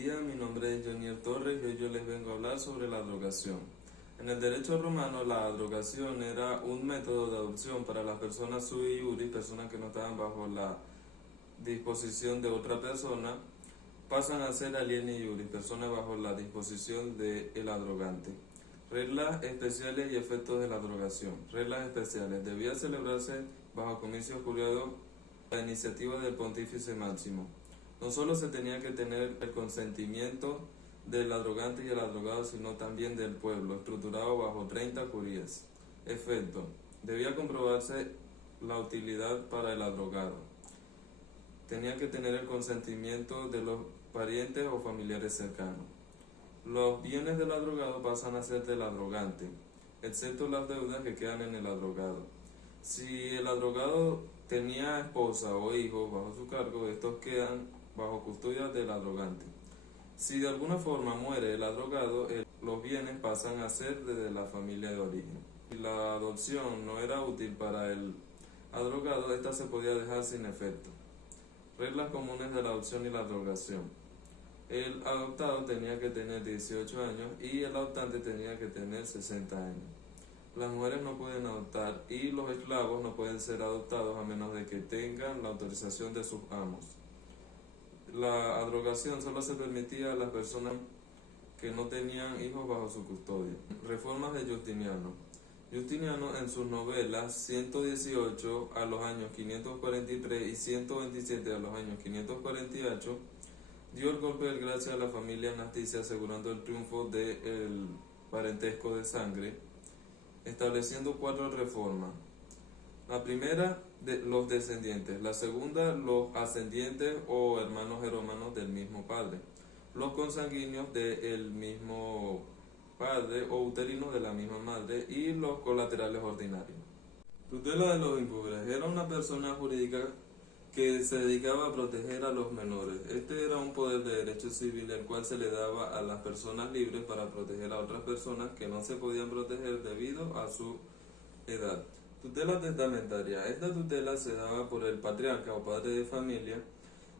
día, mi nombre es Jonier Torres y hoy yo les vengo a hablar sobre la drogación. En el derecho romano, la drogación era un método de adopción para las personas sui iuris, personas que no estaban bajo la disposición de otra persona, pasan a ser alieni iuris, personas bajo la disposición del adrogante. Reglas especiales y efectos de la drogación. Reglas especiales. Debía celebrarse bajo comicio jurado la iniciativa del Pontífice Máximo. No solo se tenía que tener el consentimiento del adrogante y el adrogado, sino también del pueblo, estructurado bajo 30 curías. Efecto. Debía comprobarse la utilidad para el adrogado. Tenía que tener el consentimiento de los parientes o familiares cercanos. Los bienes del adrogado pasan a ser del adrogante, excepto las deudas que quedan en el adrogado. Si el adrogado tenía esposa o hijos bajo su cargo, estos quedan bajo custodia del adrogante. Si de alguna forma muere el adrogado, los bienes pasan a ser de la familia de origen. Si la adopción no era útil para el adrogado, esta se podía dejar sin efecto. Reglas comunes de la adopción y la drogación. El adoptado tenía que tener 18 años y el adoptante tenía que tener 60 años. Las mujeres no pueden adoptar y los esclavos no pueden ser adoptados a menos de que tengan la autorización de sus amos. La adrogación solo se permitía a las personas que no tenían hijos bajo su custodia. Reformas de Justiniano. Justiniano en sus novelas 118 a los años 543 y 127 a los años 548 dio el golpe de gracia a la familia Nasticia, asegurando el triunfo del parentesco de sangre, estableciendo 4 reformas. La primera, los descendientes; la segunda, los ascendientes o hermanos hermanos del mismo padre; los consanguíneos del mismo padre o uterinos de la misma madre; y los colaterales ordinarios. Tutela de los impúberes. Era una persona jurídica que se dedicaba a proteger a los menores. Este era un poder de derecho civil el cual se le daba a las personas libres para proteger a otras personas que no se podían proteger debido a su edad. Tutela testamentaria. Esta tutela se daba por el patriarca o padre de familia,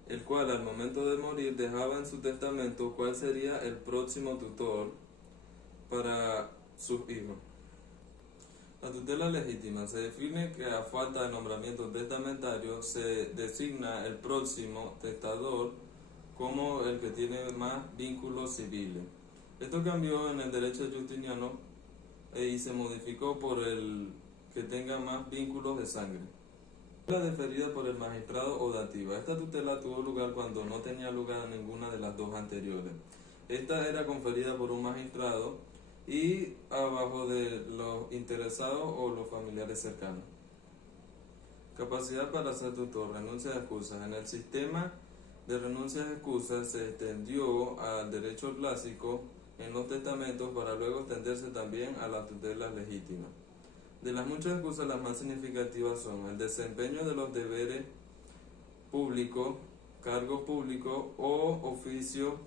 el cual al momento de morir dejaba en su testamento cuál sería el próximo tutor para sus hijos. La tutela legítima. Se define que a falta de nombramiento testamentario se designa el próximo testador como el que tiene más vínculos civiles. Esto cambió en el derecho justiniano y se modificó por el que tenga más vínculos de sangre. Tutela deferida por el magistrado o dativa. Esta tutela tuvo lugar cuando no tenía lugar ninguna de las dos anteriores. Esta era conferida por un magistrado y abajo de los interesados o los familiares cercanos. Capacidad para ser tutor. Renuncia de excusas. En el sistema de renuncias de excusas se extendió al derecho clásico en los testamentos para luego extenderse también a las tutelas legítimas. De las muchas excusas, las más significativas son el desempeño de los deberes públicos, cargo público o oficio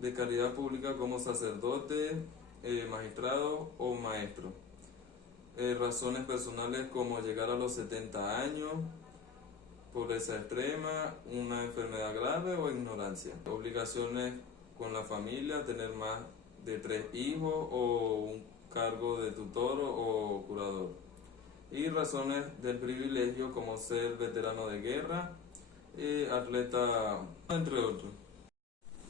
de caridad pública como sacerdote, magistrado o maestro. Razones personales como llegar a los 70 años, pobreza extrema, una enfermedad grave o ignorancia. Obligaciones con la familia, tener más de 3 hijos o un cargo de tutor o curador. Y razones del privilegio como ser veterano de guerra, atleta, entre otros.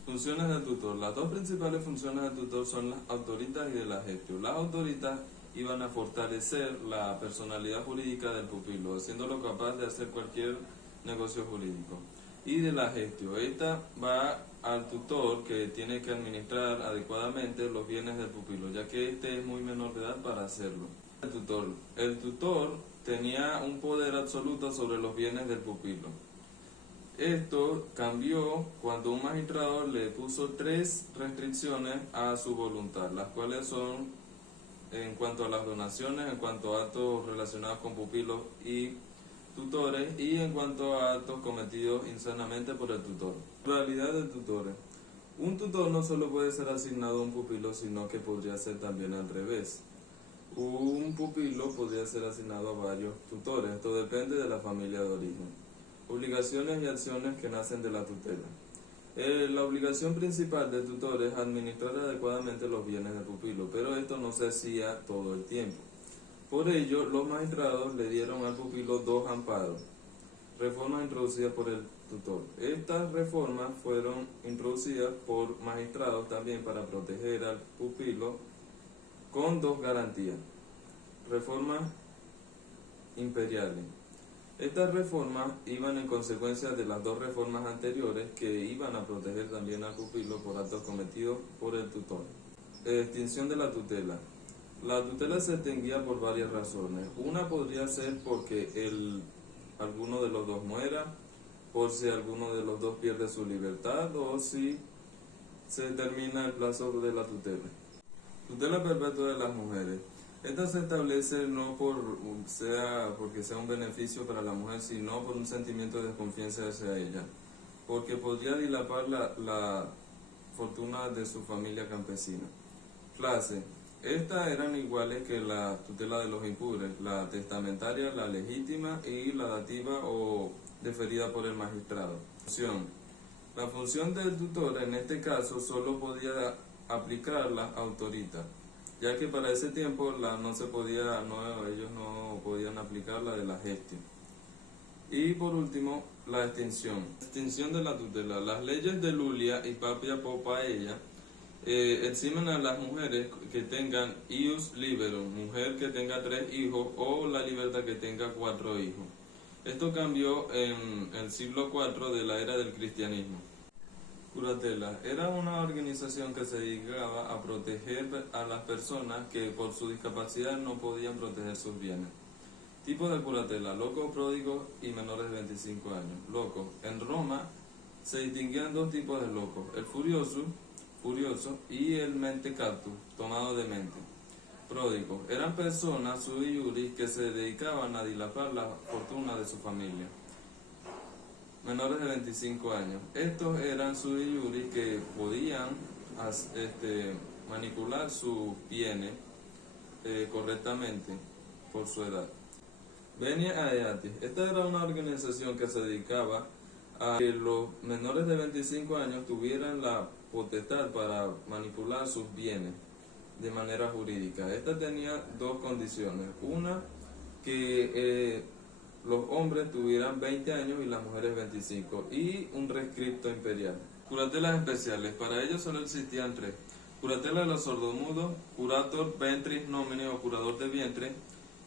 Funciones del tutor. Las dos principales funciones del tutor son las autoritas y de la gestio. Las autoritas iban a fortalecer la personalidad jurídica del pupilo, haciéndolo capaz de hacer cualquier negocio jurídico. Y de la gestio, esta va al tutor que tiene que administrar adecuadamente los bienes del pupilo, ya que este es muy menor de edad para hacerlo. El tutor tenía un poder absoluto sobre los bienes del pupilo. Esto cambió cuando un magistrado le puso 3 restricciones a su voluntad, las cuales son en cuanto a las donaciones, en cuanto a actos relacionados con pupilos y tutores y en cuanto a actos cometidos insanamente por el tutor. Pluralidad de tutores. Un tutor no solo puede ser asignado a un pupilo, sino que podría ser también al revés. Un pupilo podría ser asignado a varios tutores, esto depende de la familia de origen. Obligaciones y acciones que nacen de la tutela. La obligación principal del tutor es administrar adecuadamente los bienes del pupilo, pero esto no se hacía todo el tiempo. Por ello, los magistrados le dieron al pupilo 2 amparos, reformas introducidas por el tutor. Estas reformas fueron introducidas por magistrados también para proteger al pupilo con 2 garantías. Reformas imperiales. Estas reformas iban en consecuencia de las 2 reformas anteriores que iban a proteger también al pupilo por actos cometidos por el tutor. Extinción de la tutela. La tutela se extinguía por varias razones. Una podría ser porque alguno de los dos muera, por si alguno de los dos pierde su libertad o si se termina el plazo de la tutela. Tutela perpetua de las mujeres. Esta se establece no porque sea un beneficio para la mujer, sino por un sentimiento de desconfianza hacia ella, porque podría dilapar la fortuna de su familia campesina. Clase. Estas eran iguales que la tutela de los impures, la testamentaria, la legítima y la dativa o deferida por el magistrado. Función. La función del tutor en este caso solo podía aplicarla autorita, ya que para ese tiempo ellos no podían aplicar la de la gestio. Y por último, la extinción. Extinción de la tutela. Las leyes de Lulia y Papia Poppaea eximen a las mujeres que tengan ius liberum, mujer que tenga 3 hijos o la libertad que tenga 4 hijos. Esto cambió en el siglo IV de la era del cristianismo. Curatela era una organización que se dedicaba a proteger a las personas que por su discapacidad no podían proteger sus bienes. Tipo de curatela: locos, pródigos y menores de 25 años. Locos. En Roma se distinguían 2 tipos de locos: el furioso y el mentecatus, tomado de mente. Pródigos eran personas sui iuris que se dedicaban a dilapar la fortuna de su familia. Menores de 25 años. Estos eran sui iuris que podían manipular sus bienes correctamente por su edad. Venia Aeatis. Esta era una organización que se dedicaba a que los menores de 25 años tuvieran la potestad para manipular sus bienes de manera jurídica. Esta tenía 2 condiciones. Una, que los hombres tuvieran 20 años y las mujeres 25, y un rescripto imperial. Curatelas especiales. Para ellos solo existían 3. Curatela de los sordomudos, curator ventris nomine o curador de vientre,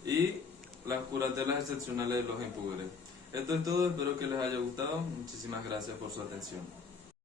y las curatelas excepcionales de los impúberes. Esto es todo, espero que les haya gustado. Muchísimas gracias por su atención.